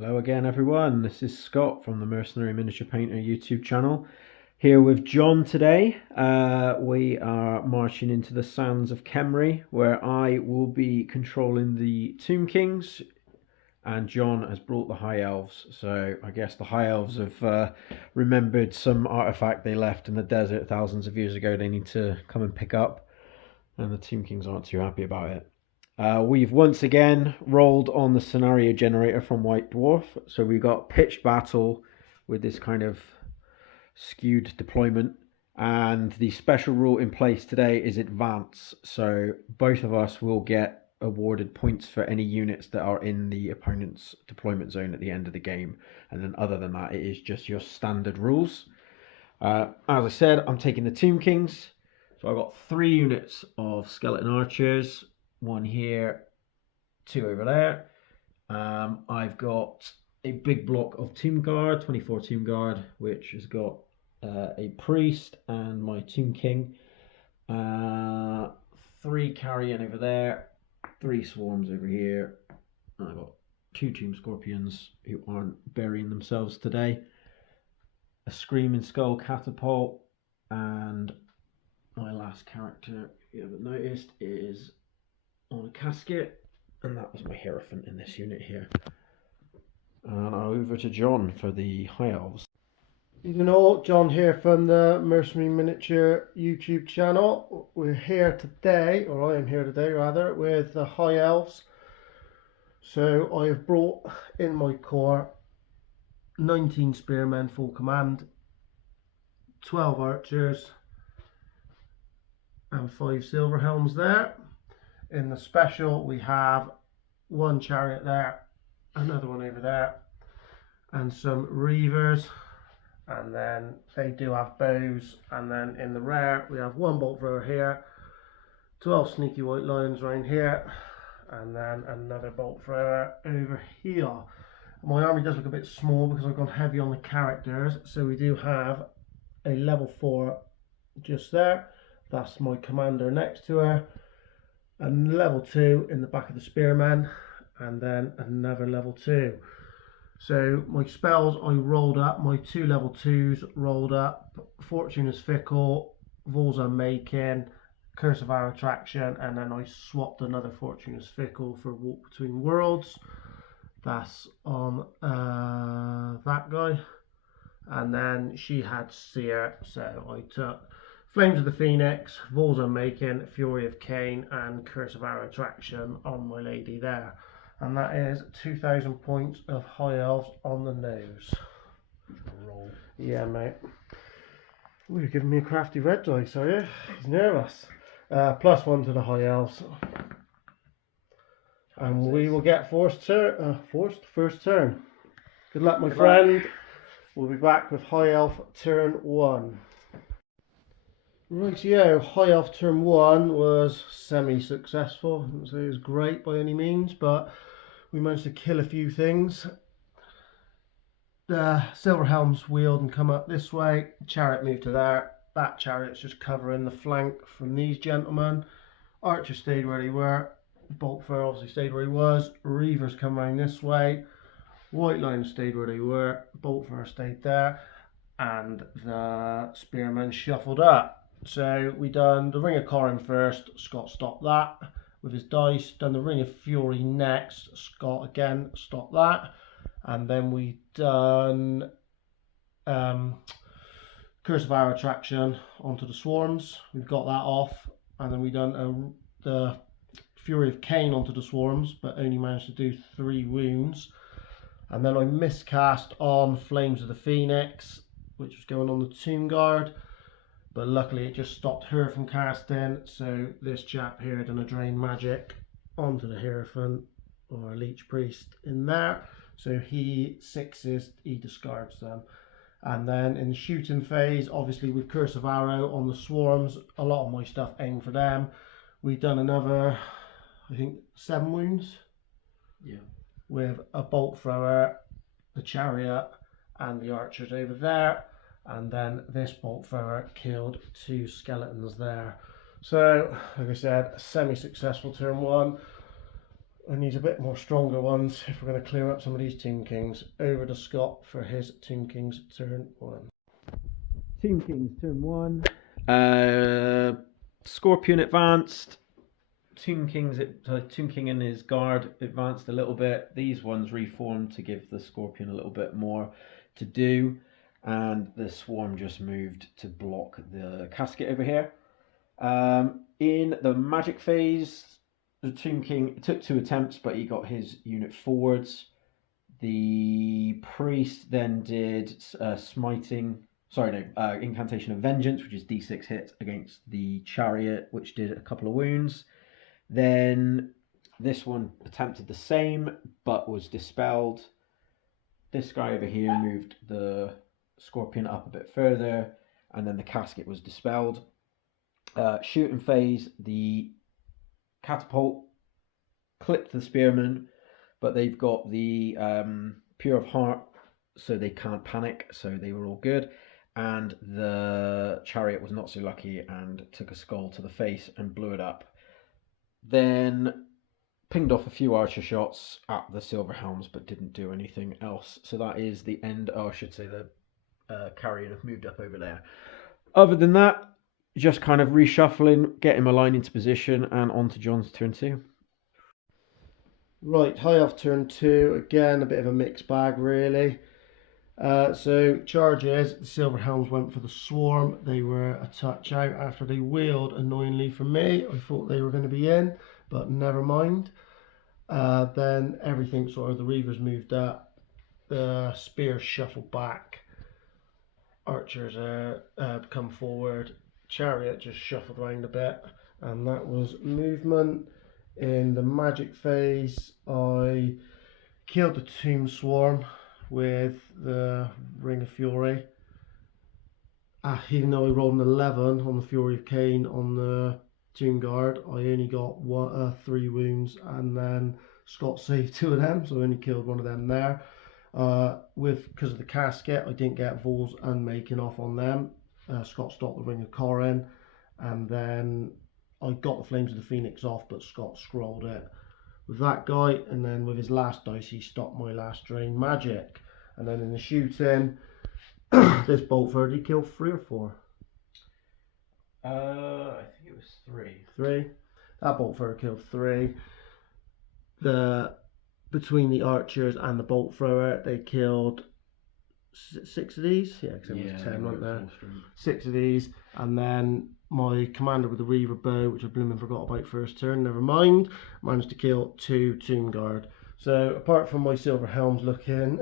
Hello again everyone, this is Scott from the Mercenary Miniature Painter YouTube channel, here with John today. We are marching into the sands of Khemri, where I will be controlling the Tomb Kings, and John has brought the High Elves. So I guess the High Elves have remembered some artifact they left in the desert thousands of years ago they need to come and pick up, and the Tomb Kings aren't too happy about it. We've once again rolled on the scenario generator from White Dwarf, so we've got pitched battle with this kind of skewed deployment, and the special rule in place today is advance, so both of us will get awarded points for any units that are in the opponent's deployment zone at the end of the game, and then other than that it is just your standard rules. As I said, I'm taking the Tomb Kings, so I've got 3 units of skeleton archers, 1 here, 2 over there. I've got a big block of Tomb Guard, 24 Tomb Guard, which has got a priest and my Tomb King. 3 carrion over there, 3 swarms over here. And I've got 2 Tomb Scorpions who aren't burying themselves today. A Screaming Skull catapult, and my last character, if you haven't noticed, is on a casket, and that was my Hierophant in this unit here. And over to John for the High Elves. You know, John here from the Mercenary Miniature YouTube channel. We're here today, or I am here today rather, with the High Elves. So I have brought in my corps 19 spearmen full command, 12 archers and 5 silver helms there. In the special we have 1 chariot there, another one over there, and some reavers, and then they do have bows. And then in the rare we have 1 bolt thrower here, 12 sneaky white lions around here, and then another bolt thrower over here. My army does look a bit small because I've gone heavy on the characters, so we do have a level 4 just there, that's my commander next to her, and level 2 in the back of the spearmen, and then another level 2. So my spells I rolled up, my 2 level 2s rolled up: Fortune is Fickle, Vols Unmaking, Curse of Our Attraction, and then I swapped another Fortune is Fickle for Walk Between Worlds. That's on that guy. And then she had Seer, so I took Flames of the Phoenix, Vols Unmaking, Fury of Cain, and Curse of Our Attraction on my lady there. And that is 2,000 points of High Elves on the nose. Roll. Yeah, mate. Ooh, you're giving me a crafty red dice, are you? He's nervous. +1 to the High Elves. And we will get first turn. Good luck, my friend. We'll be back with High Elf turn 1. Rightio, High Elf turn 1 was semi-successful. I wouldn't say it was great by any means, but we managed to kill a few things. The silver helms wheeled and come up this way. Chariot moved to there. That chariot's just covering the flank from these gentlemen. Archer stayed where they were. Bolt thrower obviously stayed where he was. Reavers come around this way. White lines stayed where they were. Bolt thrower stayed there. And the spearmen shuffled up. So we done the Ring of Corin first. Scott stopped that with his dice. Done the Ring of Fury next. Scott again stopped that. And then we done Curse of Our Attraction onto the swarms. We've got that off. And then we done the Fury of Cain onto the swarms, but only managed to do 3 wounds. And then I miscast on Flames of the Phoenix, which was going on the Tomb Guard, but luckily it just stopped her from casting. So this chap here done a Drain Magic onto the Hierophant or a Leech Priest in there. So he 6s, he discards them. And then in the shooting phase, obviously with Curse of Arrow on the swarms, a lot of my stuff aimed for them. We've done another, I think, 7 wounds. Yeah. With a bolt thrower, the chariot, and the archers over there. And then this bolt thrower killed 2 skeletons there. So, like I said, semi-successful turn 1. I need a bit more stronger ones if we're going to clear up some of these Tomb Kings. Over to Scott for his Tomb Kings turn 1. Tomb Kings turn 1. Scorpion advanced. Tomb King and his guard advanced a little bit. These ones reformed to give the Scorpion a little bit more to do, and the Swarm just moved to block the casket over here. In the magic phase, the Tomb King took 2 attempts, but he got his unit forwards. The priest then did incantation of vengeance, which is d6 hit against the chariot, which did a couple of wounds. Then this one attempted the same, but was dispelled. This guy over here moved the Scorpion up a bit further, and then the casket was dispelled. Shooting phase, the catapult clipped the spearman, but they've got the Pure of Heart, so they can't panic, so they were all good. And the chariot was not so lucky and took a skull to the face and blew it up. Then pinged off a few archer shots at the Silver Helms, but didn't do anything else. So that is the end. I should say the carrion have moved up over there. Other than that, just kind of reshuffling, getting my line into position, and on to John's turn 2. Right, High Elf turn 2. Again, a bit of a mixed bag, really. So charges, the Silver Helms went for the Swarm. They were a touch out after they wheeled annoyingly for me. I thought they were going to be in, but never mind. Then everything sort of, the Reavers moved up, the Spears shuffled back, Archers come forward, Chariot just shuffled around a bit, and that was movement. In the magic phase, I killed the Tomb Swarm with the Ring of Fury. Even though I rolled an 11 on the Fury of Cain on the Tomb Guard, I only got 3 wounds, and then Scott saved 2 of them, so I only killed 1 of them there. Because of the casket, I didn't get Vols and making off on them. Scott stopped the Ring of Corin, and then I got the Flames of the Phoenix off, but Scott scrolled it with that guy, and then with his last dice he stopped my last drain magic. And then in the shooting, this bolt third, he killed 3 or 4. I think it was 3. 3. That bolt thrower killed 3. Between the archers and the bolt thrower, they killed 6 of these. Yeah, because there was 10, weren't there? 6 of these, and then my commander with the Reaver bow, which I blooming forgot about first turn, never mind, managed to kill 2 Tomb Guard. So apart from my Silver Helms looking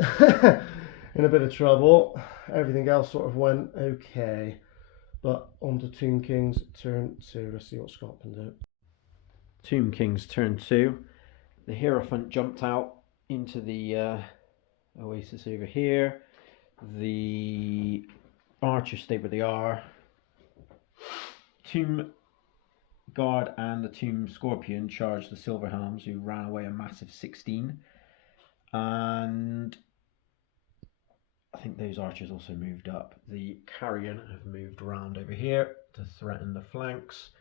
in a bit of trouble, everything else sort of went okay. But on to Tomb Kings turn 2. Let's see what Scott can do. Tomb Kings turn 2. The Hierophant jumped out into the oasis over here. The archers stayed where they are. Tomb Guard and the Tomb Scorpion charged the Silver Helms, who ran away a massive 16. And I think those archers also moved up. The Carrion have moved around over here to threaten the flanks.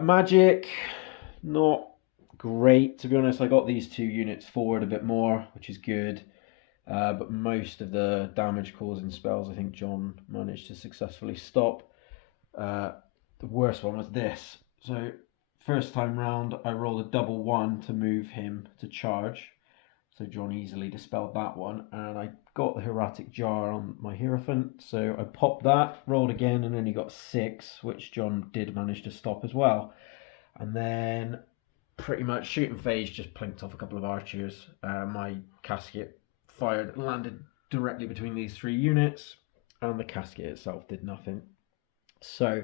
Magic, not great, to be honest. I got these 2 units forward a bit more, which is good. But most of the damage causing spells I think John managed to successfully stop. The worst one was this. So first time round I rolled a double 1 to move him to charge. So John easily dispelled that one, and I got the Hieratic Jar on my Hierophant, so I popped that, rolled again, and only got 6, which John did manage to stop as well. And then pretty much shooting phase, just plinked off a couple of archers. My casket landed directly between these 3 units, and the casket itself did nothing. So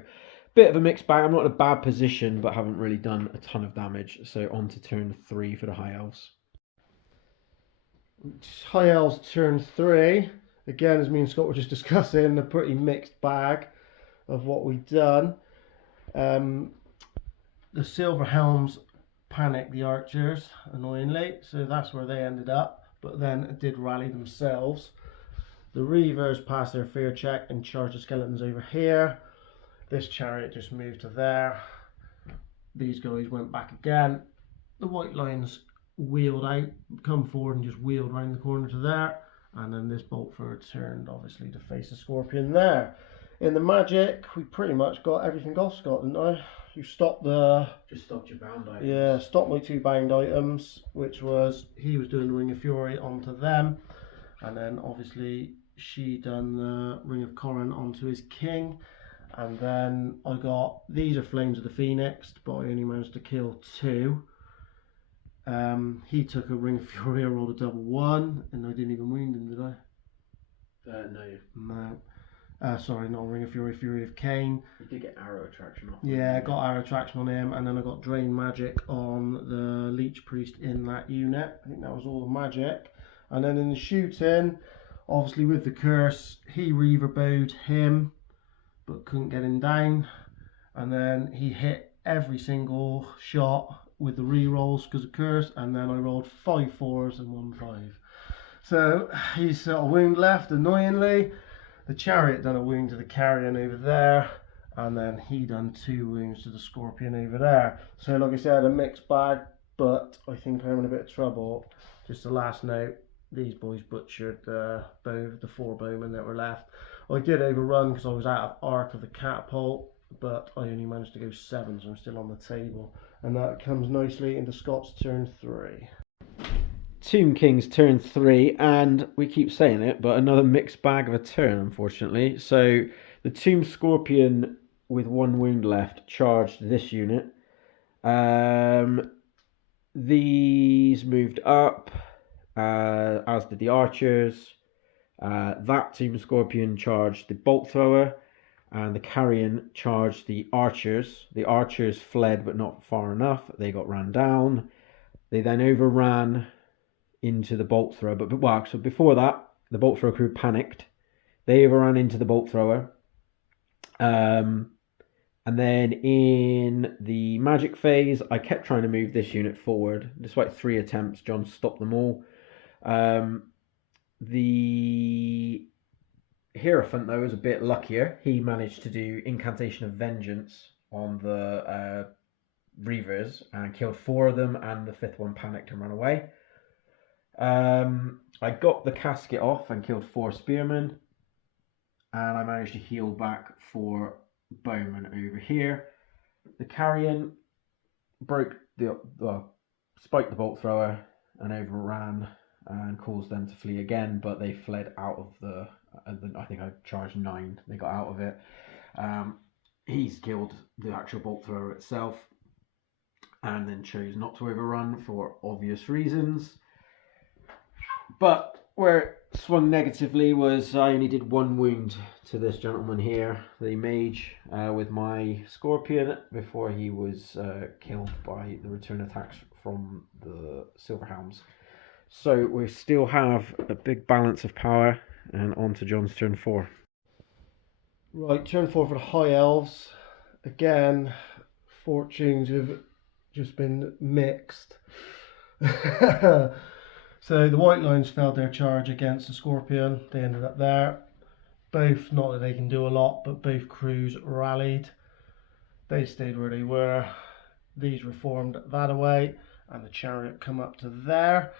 bit of a mixed bag. I'm not in a bad position, but haven't really done a ton of damage. So on to turn 3 for the High Elves. High Elves turn 3. Again, as me and Scott were just discussing, a pretty mixed bag of what we've done. The Silver Helms panicked the archers, annoyingly, so that's where they ended up, but then did rally themselves. The Reavers passed their fear check and charged the skeletons over here. This chariot just moved to there. These guys went back again. The White Lions wheeled out, come forward and just wheeled round the corner to there. And then this bolt thrower turned obviously to face the scorpion there. In the magic, we pretty much got everything off, Scott, didn't I? You stopped the... Just stopped your bound items. Yeah, stopped my 2 bound items, which was, he was doing the Ring of Fury onto them. And then obviously she done the Ring of Corrin onto his king. And then I got, these are Flames of the Phoenix, but I only managed to kill 2. He took a Ring of Fury, I rolled a double 1, and I didn't even wound him, did I? No. No. Sorry, not Ring of Fury, Fury of Cain. You did get arrow attraction off. Yeah, I got arrow attraction on him, and then I got Drain Magic on the Leech Priest in that unit. I think that was all the magic. And then in the shooting, obviously with the curse, he Reaver bowed him, but couldn't get him down. And then he hit every single shot with the re-rolls because of curse, and then I rolled 5 4s and 1 5. So he's got a wound left, annoyingly. The chariot done a wound to the carrion over there, and then he done 2 wounds to the scorpion over there. So like I said, a mixed bag, but I think I'm in a bit of trouble. Just a last note, these boys butchered the 4 bowmen that were left. I did overrun because I was out of arc of the catapult, but I only managed to go 7, so I'm still on the table. And that comes nicely into Scott's turn 3. Tomb King's turn 3, and we keep saying it, but another mixed bag of a turn, unfortunately. So the Tomb Scorpion with 1 wound left charged this unit. These moved up, as did the archers. That Tomb Scorpion charged the bolt thrower, and the carrion charged the archers. The archers fled, but not far enough. They got ran down. They then overran into the bolt thrower. So before that, the bolt thrower crew panicked. They overran into the bolt thrower. And then in the magic phase, I kept trying to move this unit forward. Despite 3 attempts, John stopped them all. The Hierophant, though, was a bit luckier. He managed to do Incantation of Vengeance on the Reavers and killed 4 of them, and the 5th one panicked and ran away. I got the casket off and killed 4 spearmen, and I managed to heal back 4 bowmen over here. The carrion spiked the bolt thrower and overran and caused them to flee again, but they fled out of the I think I charged 9. They got out of it. He's killed the actual bolt thrower itself, and then chose not to overrun for obvious reasons. But where it swung negatively was I only did 1 wound to this gentleman here, the mage, with my scorpion before he was killed by the return attacks from the Silverhounds. So we still have a big balance of power, and on to John's turn 4. Right, turn 4 for the High Elves. Again, fortunes have just been mixed. So the White Lions failed their charge against the Scorpion. They ended up there. Both, not that they can do a lot, but both crews rallied. They stayed where they were. These reformed that away, and the chariot come up to there.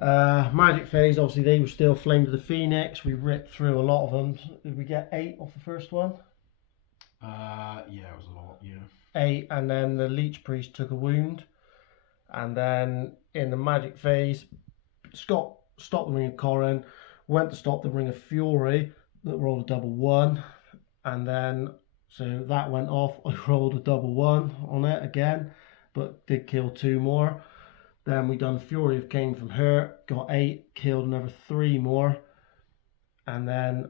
Magic phase, obviously they were still Flame of the Phoenix. We ripped through a lot of them. Did we get 8 off the first one? Yeah, it was a lot, yeah. 8, and then the Leech Priest took a wound. And then in the magic phase, Scott stopped the Ring of Corrin, went to stop the Ring of Fury, that rolled a double 1. And then, so that went off. I rolled a double 1 on it again, but did kill 2 more. Then we done Fury of Cain from her, got 8, killed another 3 more, and then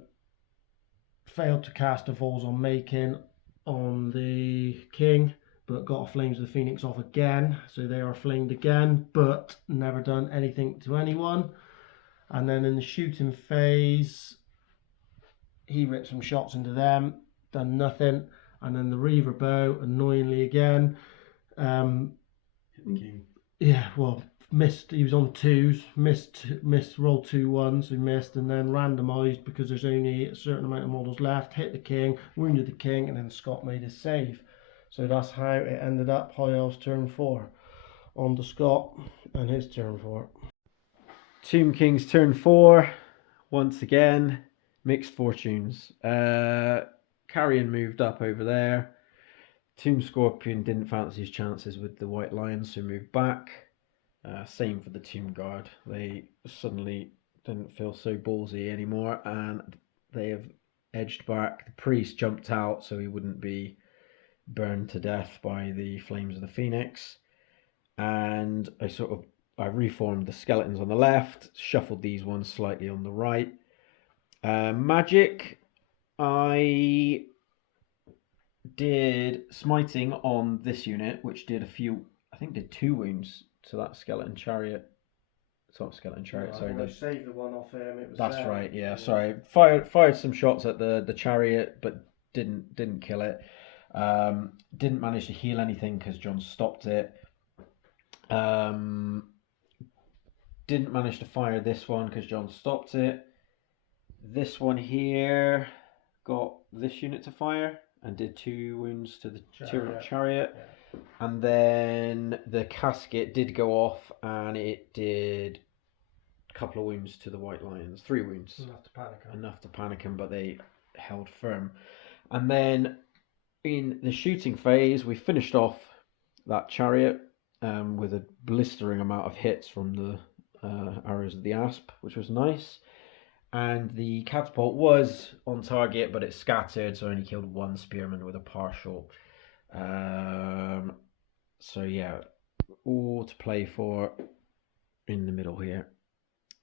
failed to cast a Vols on Making on the King, but got a Flames of the Phoenix off again, so they are flamed again, but never done anything to anyone. And then in the shooting phase, he ripped some shots into them, done nothing, and then the Reaver Bow, annoyingly again, Hit the king. yeah, well, missed. He was on 2s, missed, rolled 2 1s, he missed, and then randomised because there's only a certain amount of models left. Hit the king, wounded the king, and then Scott made his save. So that's how it ended up. High Elves turn 4. on to Scott and his turn 4. Tomb King's turn 4. Once again, mixed fortunes. Carrion moved up over there. Tomb Scorpion didn't fancy his chances with the White Lions, so moved back. Same for the Tomb Guard. They suddenly didn't feel so ballsy anymore, and they have edged back. The priest jumped out so he wouldn't be burned to death by the flames of the Phoenix. And I reformed the skeletons on the left, shuffled these ones slightly on the right. Magic, I did smiting on this unit, which did did 2 wounds to that skeleton chariot. It's not skeleton chariot, sorry. I saved the one off him. That's right, yeah. Sorry, fired some shots at the chariot, but didn't kill it. Didn't manage to heal anything because John stopped it. Didn't manage to fire this one because John stopped it. This one here got this unit to fire and did 2 wounds to the chariot. Yeah. And then the casket did go off and it did a couple of wounds to the White Lions. 3 wounds. Enough to panic them, but they held firm. And then in the shooting phase, we finished off that chariot with a blistering amount of hits from the arrows of the asp, which was nice. And the catapult was on target, but it scattered, so only killed 1 spearman with a partial. So yeah, all to play for in the middle here.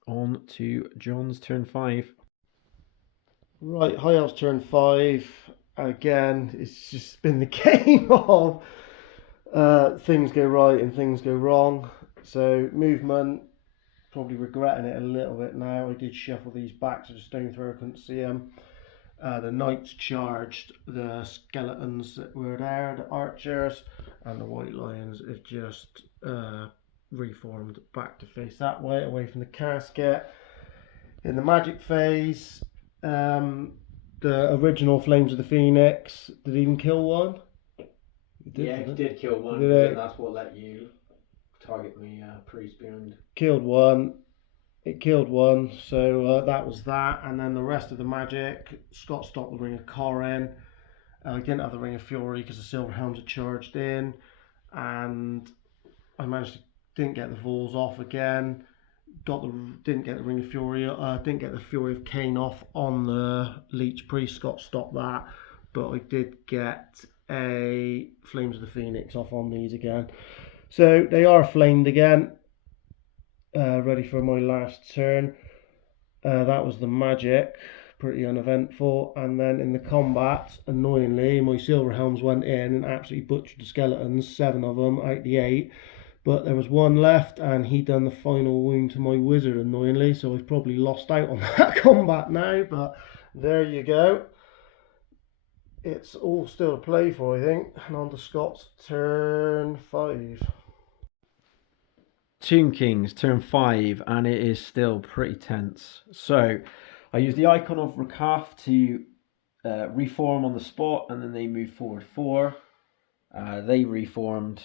On to John's turn 5. Right, High Elves turn 5. Again, it's just been the game of things go right and things go wrong. So movement, probably regretting it a little bit now. I did shuffle these back so the stone thrower couldn't see them. The knights charged the skeletons that were there, the archers, and the White Lions have just reformed back to face that way, away from the casket. In the magic phase, the original Flames of the Phoenix, did it even kill one? It did kill one, and that's what let you target the priest behind. Killed one. It killed one, so that was that. And then the rest of the magic, Scott stopped the Ring of Corin. I didn't have the Ring of Fury because the Silver Helms had charged in, and I didn't get the Vols off again. Didn't get the Ring of Fury. Didn't get the Fury of Cain off on the Leech Priest. Scott stopped that, but I did get a Flames of the Phoenix off on these again. So they are flamed again. Ready for my last turn. That was the magic, pretty uneventful. And then in the combat, annoyingly, my Silver Helms went in and absolutely butchered the skeletons, 7 of them out of the 8. But there was 1 left, and he done the final wound to my wizard, annoyingly. So I've probably lost out on that combat now. But there you go. It's all still to play for, I think. And on to Scott's turn 5. Tomb Kings, turn 5, and it is still pretty tense. So I use the icon of Rakaf to reform on the spot, and then they move forward 4. They reformed.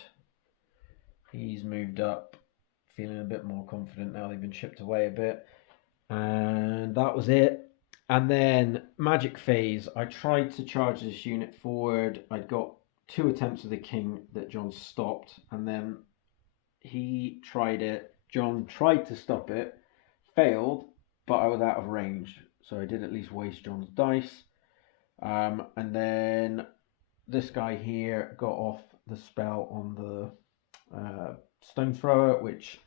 He's moved up, feeling a bit more confident now. They've been chipped away a bit. And that was it. And then magic phase, I tried to charge this unit forward. I'd got 2 attempts with the king that John stopped, and then he tried it. John tried to stop it, failed, but I was out of range, so I did at least waste John's dice. And then this guy here got off the spell on the stone thrower, which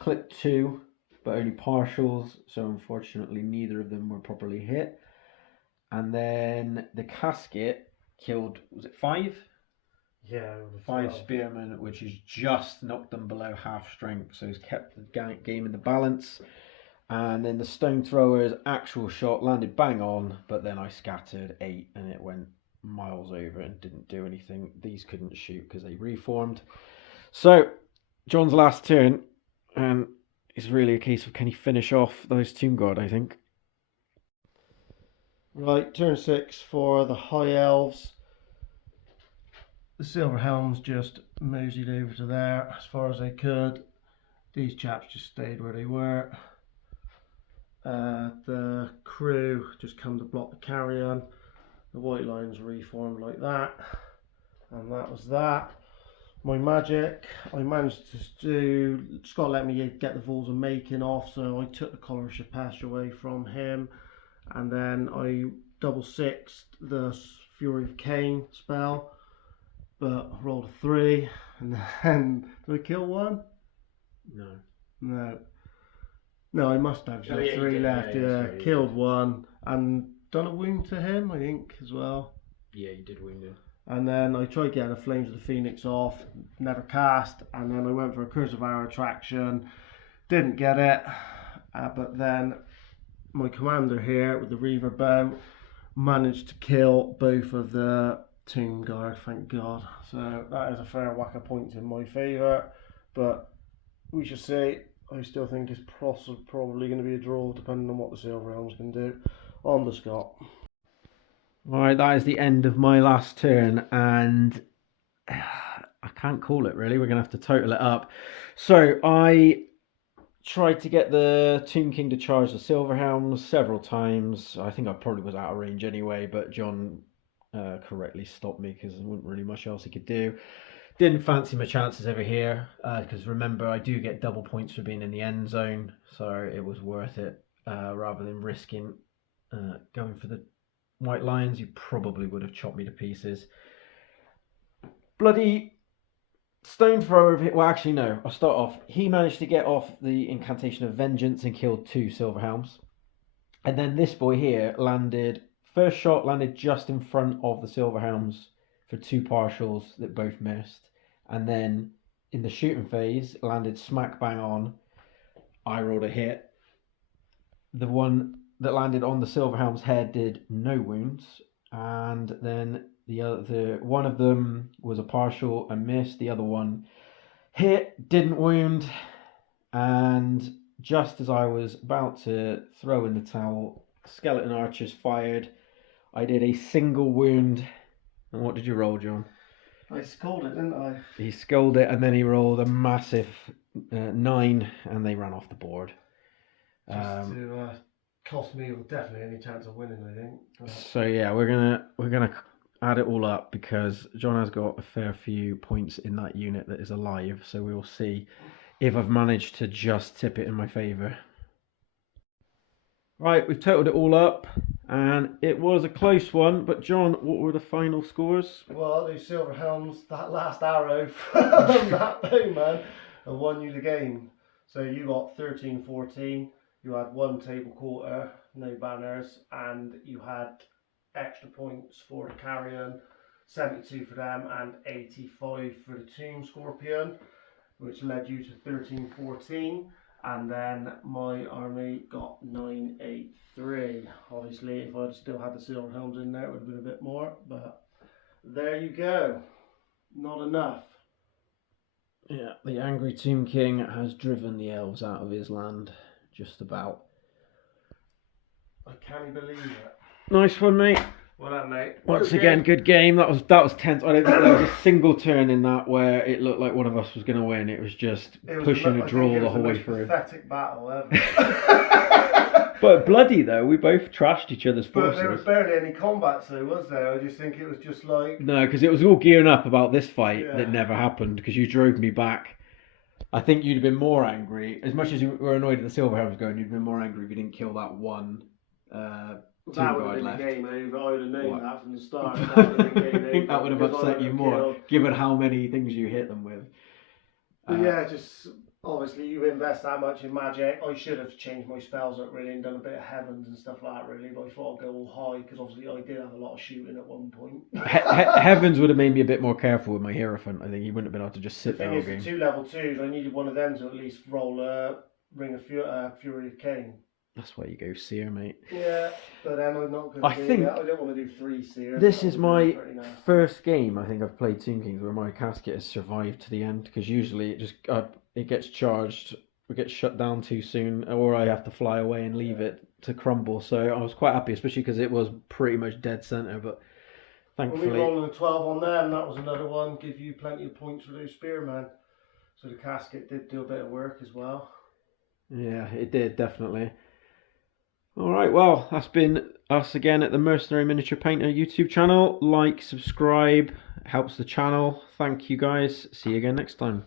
clipped 2, but only partials, so unfortunately neither of them were properly hit. And then the casket killed, was it 5? Yeah, 5 spearmen, which has just knocked them below half strength, so he's kept the game in the balance. And then the stone thrower's actual shot landed bang on, but then I scattered 8 and it went miles over and didn't do anything. These couldn't shoot because they reformed. So John's last turn, and it's really a case of can he finish off those Tomb Guard, I think. Right, turn 6 for the High Elves. The Silver Helms just moseyed over to there as far as they could. These chaps just stayed where they were. The crew just come to block the carrion. The white lines reformed like that, and that was that. My magic, I managed to do. Scott let me get the Vols of Making off, so I took the Collar of Shepesh away from him, and then I double sixed the Fury of Cain spell, but I rolled a 3, and then did I kill one? No, I must have. Oh, yeah, 3 left. Yeah, sorry, killed one and done a wound to him, I think, as well. Yeah, you did wound him. And then I tried getting the Flames of the Phoenix off, never cast. And then I went for a Curse of Arrow Attraction, didn't get it. But then my commander here with the Reaver Bow managed to kill both of the Tomb Guard, thank God. So that is a fair whack of points in my favour. But we shall see. I still think it's probably going to be a draw, depending on what the Silver Elves can do. On the Scott. Alright, that is the end of my last turn, and I can't call it really. We're going to have to total it up. So I tried to get the Tomb King to charge the Silverhelms several times. I think I probably was out of range anyway, but John correctly stopped me because there wasn't really much else he could do. Didn't fancy my chances over here because remember, I do get double points for being in the end zone, so it was worth it rather than risking going for the white lions. You probably would have chopped me to pieces. Bloody stone thrower of it. Well, actually, no. I'll start off. He managed to get off the incantation of vengeance and killed 2 Silverhelms. And then this boy here landed. First shot landed just in front of the Silverhelms for 2 partials that both missed. And then in the shooting phase, landed smack bang on. I rolled a hit. The one that landed on the Silverhelm's head did no wounds, and then the one of them was a partial and missed. The other one hit, didn't wound, and just as I was about to throw in the towel, skeleton archers fired. I did a single wound. And what did you roll, John? I scolded it, didn't I? He scolded it, and then he rolled a massive 9, and they ran off the board. Just to cost me definitely any chance of winning, I think. So yeah, we're gonna add it all up because John has got a fair few points in that unit that is alive. So we will see if I've managed to just tip it in my favour. Right, we've totaled it all up, and it was a close one. But John, what were the final scores? Well, those Silverhelms, that last arrow from that bowman, won you the game. So you got 13-14. You had 1 table quarter, no banners, and you had extra points for the carrion, 72 for them, and 85 for the Tomb Scorpion, which led you to 13-14. And then my army got 983. Obviously, if I'd still had the Silverhelms in there, it would have been a bit more, but there you go. Not enough. Yeah, the angry Tomb King has driven the elves out of his land, just about. I can't believe it. Nice one, mate. Well done, mate. Once again, good game. That was tense. I don't think there was a single turn in that where it looked like one of us was going to win. It was just pushing a draw the whole way through. Pathetic battle ever. But bloody though, we both trashed each other's forces. But there was barely any combat, so was there? I just think it was just like... No, because it was all gearing up about this fight that never happened because you drove me back. I think you'd have been more angry. As much as you were annoyed at the Silverhelms going, you'd have been more angry if you didn't kill that one that would have been left. the game over. I would have known that from the start. I think that would have upset you more, given how many things you hit them with. Yeah, just obviously you invest that much in magic. I should have changed my spells up really and done a bit of heavens and stuff like that really, but I thought I'd go all high because obviously I did have a lot of shooting at one point. Heavens would have made me a bit more careful with my Hierophant. I think he wouldn't have been able to just sit there all game. The 2 level 2s, I needed one of them to at least roll a Ring of Fury of Cain. That's why you go Seer, mate. Yeah, but then I'm not going to do that. I don't want to do 3 Seers. This is my first game I think I've played Tomb Kings where my casket has survived to the end, because usually it just it gets charged, it gets shut down too soon, or I have to fly away and leave it to crumble. So I was quite happy, especially because it was pretty much dead center. But When we thankfully. rolling a 12 on them, that was another one. Give you plenty of points for those spearmen. So the casket did do a bit of work as well. Yeah, it did, definitely. All right, well, that's been us again at the Mercenary Miniature Painter YouTube channel. Like, subscribe, helps the channel. Thank you guys. See you again next time.